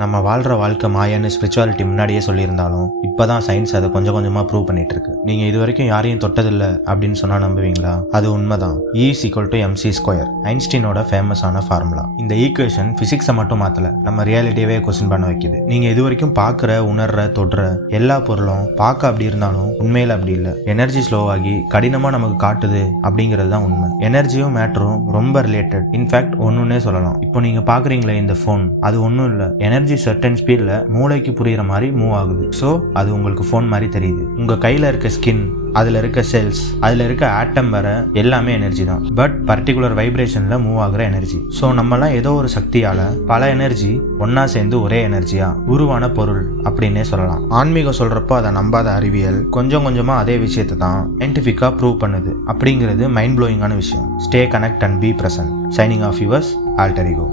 நம்ம வாழ்கிற வாழ்க்கை மாயான்னு ஸ்பிரிச்சுவாலிட்டி முன்னாடியே சொல்லியிருந்தாலும் இப்போ தான் சயின்ஸ் அதை கொஞ்சம் கொஞ்சமாக ப்ரூவ் பண்ணிட்டு இருக்கு. நீங்கள் இது வரைக்கும் யாரையும் தொட்டதில்லை அப்படின்னு சொன்னால் நம்புவீங்களா? அது உண்மைதான். E=mc². ஐன்ஸ்டீனோட ஃபேமஸான ஃபார்முலா. இந்த ஈக்குவேஷன் ஃபிசிக்ஸை மட்டும் மாற்றலை, நம்ம ரியாலிட்டியவே கொஸ்டின் பண்ண வைக்குது. நீங்கள் இது வரைக்கும் பார்க்குற, உணர்ற, தொடுற எல்லா பொருளும் பார்க்க அப்படி இருந்தாலும் உண்மையில் அப்படி இல்லை. எனர்ஜி ஸ்லோவாகி கடினமாக நமக்கு காட்டுது அப்படிங்கிறது தான் உண்மை. எனர்ஜியும் மேட்டரும் ரொம்ப ரிலேட்டட். இன்ஃபேக்ட் ஒன்றுன்னே சொல்லலாம். இப்போ நீங்கள் பார்க்குறீங்களே இந்த ஃபோன், அது ஒன்றும் இல்லை. எனர்ஜி சர்டன் ஸ்பீடில் மூளைக்கு புரியுற மாதிரி மூவ் ஆகுது. ஸோ அது உங்களுக்கு ஃபோன் மாதிரி தெரியுது. உங்கள் கையில் இருக்க ஸ்கின், அதில் இருக்க செல்ஸ், அதில் இருக்க ஆட்டம் வர எல்லாமே எனர்ஜி தான். பட் பர்டிகுலர் வைப்ரேஷனில் மூவ் ஆகுற எனர்ஜி. ஸோ நம்மலாம் ஏதோ ஒரு சக்தியால் பல எனர்ஜி ஒன்றா சேர்ந்து ஒரே எனர்ஜியாக உருவான பொருள் அப்படின்னே சொல்லலாம். ஆன்மீகம் சொல்கிறப்போ அதை நம்பாத அறிவியல் கொஞ்சம் கொஞ்சமாக அதே விஷயத்தை தான் சயின்டிஃபிக்காக ப்ரூவ் பண்ணுது. அப்படிங்கிறது மைண்ட் ப்ளோயிங்கான விஷயம். Stay connect and be present. Signing off yours alter ego.